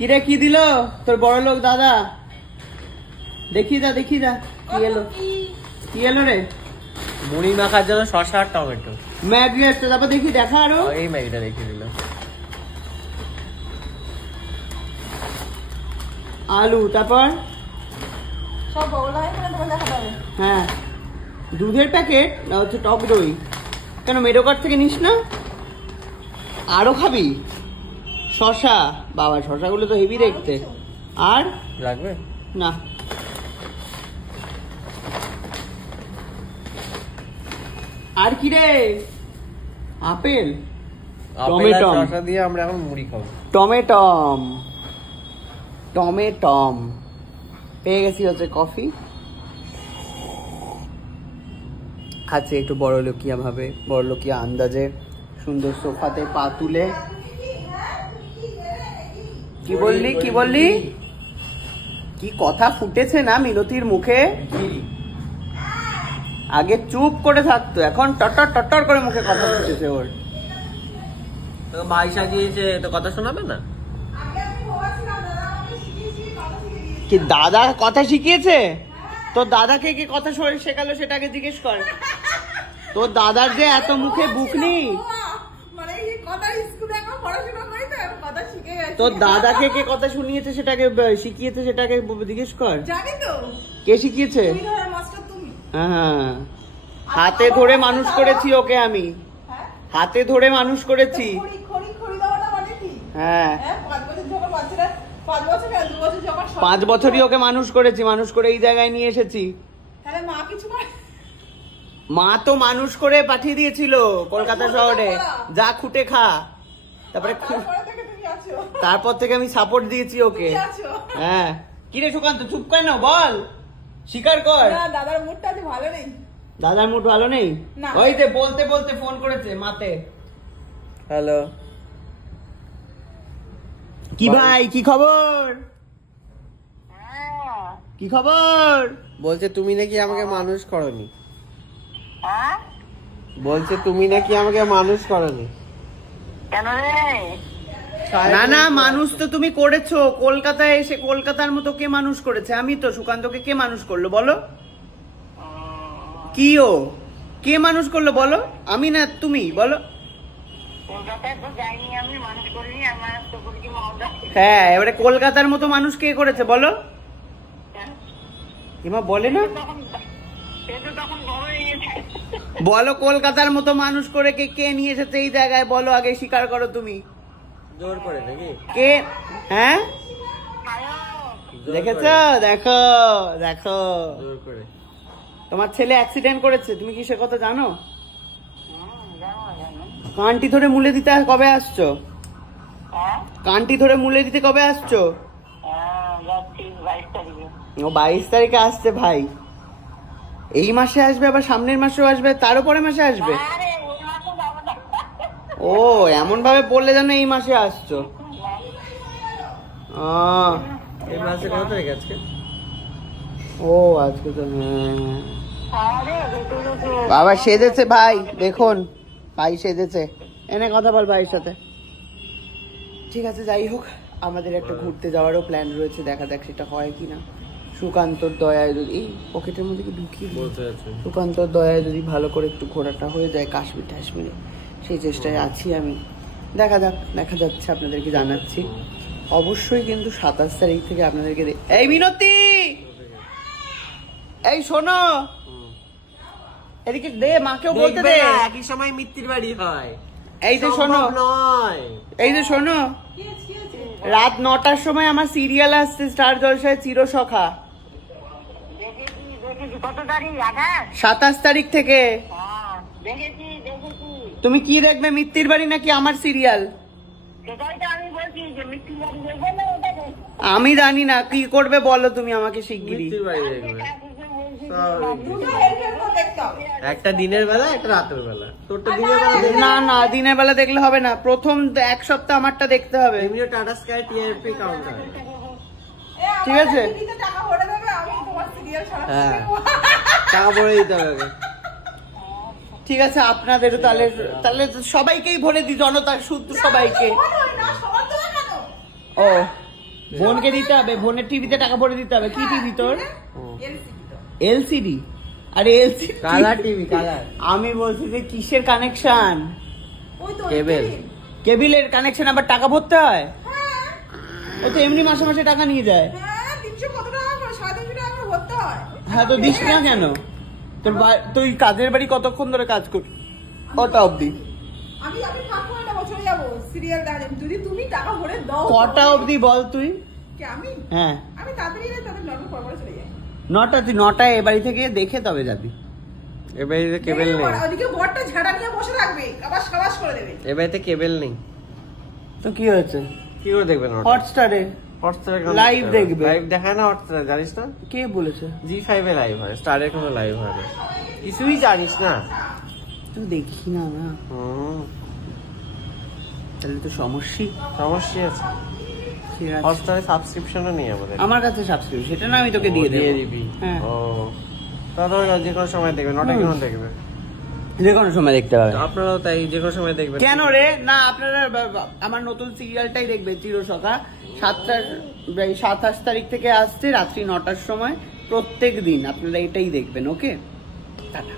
কিরে কি দিল তোর বড় লোক দাদা? দেখি যা কি এলো? কি এলো রে? মুড়ি মাখার জন্য শসা আর টমেটো। ম্যাগি একটা, তারপর দেখি দেখা আরো। এই ম্যাগিটা রেখে দিল। আলু, তারপর সব বগলা হয়। হ্যাঁ দুধের প্যাকেট না হচ্ছে টক দই। কেন মেডোকার থেকে নিস না? আরো খাবি? শসা, বাবা শসাগুলো তো হেভি দেখতে। আর লাগবে না। আর কি রে? আপেল, টমেটো দিয়ে আমরা এখন মুড়ি খাবো। টমেটম পেয়ে গেছি হচ্ছে কফি। খাচ্ছে একটু বড়লোকিয়া ভাবে, বড়লোকিয়া আন্দাজে, সুন্দর সোফাতে পা তুলে। কি বললি? কি কথা ফুটেছে না মিনতির মুখে? আগে চুপ করে থাকতো, এখন টটর করে মুখে কথা ফুটেছে ওর। ভাই সাজিয়েছে তো কথা শোনাবে না? কি দাদা কথা শিখিয়েছে? তোর দাদাকে কি কথা শেখালো সেটাকে জিজ্ঞেস কর। তোর দাদার যে এত মুখে বুকনি, তোর দাদাকে কে কথা শুনিয়েছে সেটাকে শিখিয়েছে সেটাকে জিজ্ঞেস কর। কে শিখিয়েছে? হ্যাঁ, হাতে ধরে মানুষ করেছি ওকে আমি, হাতে ধরে মানুষ করেছি। হ্যাঁ 5 বছরই ওকে মানুষ করেছি, মানুষ করে এই জায়গায় নিয়ে এসেছি। মা তো মানুষ করে পাঠিয়ে দিয়েছিল কলকাতা শহরে, যা খুঁটে খা। তারপর থেকে আমি সাপোর্ট দিয়েছি ওকে। হ্যাঁ কিরে সুকান্ত চুপ কর না, বল, স্বীকার কর। দাদার মুডটা ভালো নেই। দাদার মুড ভালো নেই? ওই যে বলতে ফোন করেছে মাতে। হ্যালো, কি ভাই, কি খবর? কি খবর? বলছে তুমি নাকি আমাকে মানুষ করনি। বলছে তুমি নাকি আমাকে মানুষ করনি। কেন রে? না মানুষ তো তুমি করেছো। কলকাতায় এসে কলকাতার মতো কে মানুষ করেছে? আমি তো। সুকান্তকে কে মানুষ করলো বলো? কি ও কে মানুষ করলো বলো? আমি না তুমি? বলো। হ্যাঁ এবারে কলকাতার মতো মানুষ কে করেছে বলো? এমা বলে না, বলো কলকাতার মতো মানুষ করে কে নিয়ে এসেছে এই জায়গায়? বলো আগে, স্বীকার করো তুমি। জোর করে নাকি? কে? হ্যাঁ দেখেছ? দেখো জোর করে। তোমার ছেলে অ্যাক্সিডেন্ট করেছে, তুমি কি সে কথা জানো? কানটি ধরে মুলে দিতে কবে আসছো? কানটি ধরে মুলে দিতে কবে আসছো? ও 22 তারিখে আসছে ভাই। এই মাসে আসবে, আবার সামনের মাসেও আসবে, তারও পরে মাসে আসবে। ও এমন ভাবে বললে যেন এই মাসে আসছো। এই মাসে কত তারিখ আজকে? ও আজকে তো বাবা সেজেছে ভাই, দেখুন ভাই সেজেছে। এনে কথা বল ভাইয়ের সাথে। ঠিক আছে, যাই হোক, আমাদের একটা ঘুরতে যাওয়ারও প্ল্যান রয়েছে, দেখা যাক সেটা হয় কিনা। সুকান্তর দয়ায় যদি এই পকেটের মধ্যে কি ঢুকিয়ে সুকান্তর দয়ায় যদি ভালো করে একটু ঘোরাটা হয়ে যায় কাশ্মীর টাশ্মীরে, সেই চেষ্টায় আছি আমি। দেখা যাচ্ছে, আপনাদেরকে জানাচ্ছি অবশ্যই। কিন্তু 27 তারিখ থেকে আপনাদেরকে এই মিনতি, এই শোনো, এদিকে দে, মাকেও বলতে দে। একই সময় মিত্তির বাড়ি হয়। এই যে শোনো, এই যে শোনো, রাত 9টার সময় আমার সিরিয়াল আসছে স্টার জলসায়, চিরসখা। 27 তারিখ থেকে। তুমি কি দেখবে, মিত্তির বাড়ি নাকি আমার সিরিয়াল? আমি জানি না, কি করবে বলো তুমি আমাকে শিগগিরই। একটা দিনের বেলা, একটা রাতের বেলা। তোরটা দিনের বেলা? না দিনের বেলা দেখলে হবে না, প্রথম 1 সপ্তাহ আমারটা দেখতে হবে। এমনিও টাটা স্কাই টিআরপি কাউন্ট হয়। ঠিক আছে, হ্যাঁ টাকা ভরে দিতে হবে। ঠিক আছে, আপনাদেরও তাহলে সবাইকেই ভরে দিই, জনতার শুদ্ধ সবাইকে। ও বোনকে দিতে হবে, বোনের টিভিতে টাকা ভরে দিতে হবে। কি টিভি তোর? এলসিডি তো। এলসিডি? আরে এলসিডি কালার টিভি, কালার। আমি বলছি যে কিসের কানেকশন? ওই তো কেবেল। কেবিলের কানেকশন আবার টাকা ভরতে হয়? হ্যাঁ ও তো এমনি মাসে মাসে টাকা নিয়ে যায়। হ্যাঁ 300 কত টাকা করে 350 টাকা করে ভরতে হয়। হ্যাঁ তো দিস না কেন? তুই কাজের বাড়ি কতক্ষণ ধরে কাজ কর? কটা অবধি? আমি থাকবো না, বছরে যাবো সিরিয়াল দেখা যাবে। যদি তুমি টাকা ভরে দাও কটা অবধি বল তুই? কি আমি হ্যাঁ আমি তাড়াতাড়ি না, তাদের নর্মাল পরপর চলে যাই। নটা, তুই নটায় এ বাড়ি থেকে দেখে তবে যাবি। এ বাড়িতে কেবল নেই, ওদিকে বড়টা ঝাড়া নিয়ে বসে থাকবে, আবার সাবাস করে দেবে। এ বাড়িতে কেবল নেই। তো কি হয়েছে? কি করে দেখবেন? হটস্টারে live দেখবে। লাইভ দেখায় না হটস্টারে, জানিস না? কে বলেছে? জি5 এ লাইভ হয়, স্টারে কোনো লাইভ হয় না। কিছুই জানিস না? তুই দেখি না না, হুম, তাহলে তো সমস্যা। সমস্যা আছে। ঠিক আছে। হটস্টারে সাবস্ক্রিপশনও নেই আমাদের। আমার কাছে সাবস্ক্রিপশন, সেটা না আমি তোকে দিয়ে দিয়ে দেবো। দিবি? হ্যাঁ। ও, তাহলে যে কোনো সময় দেখবে, নটা কেমন দেখবে? যে কোনো সময় দেখতে পাবে। আপনারাও তাই যে কোনো সময় দেখবেন। কেন রে? না আপনারা আমার নতুন সিরিয়ালটাই দেখবে, চিরসখা। 27 তারিখ থেকে আসছে রাত্রি 9টার সময় প্রত্যেক দিন। আপনারা এটাই দেখবেন। ওকে, টাটা।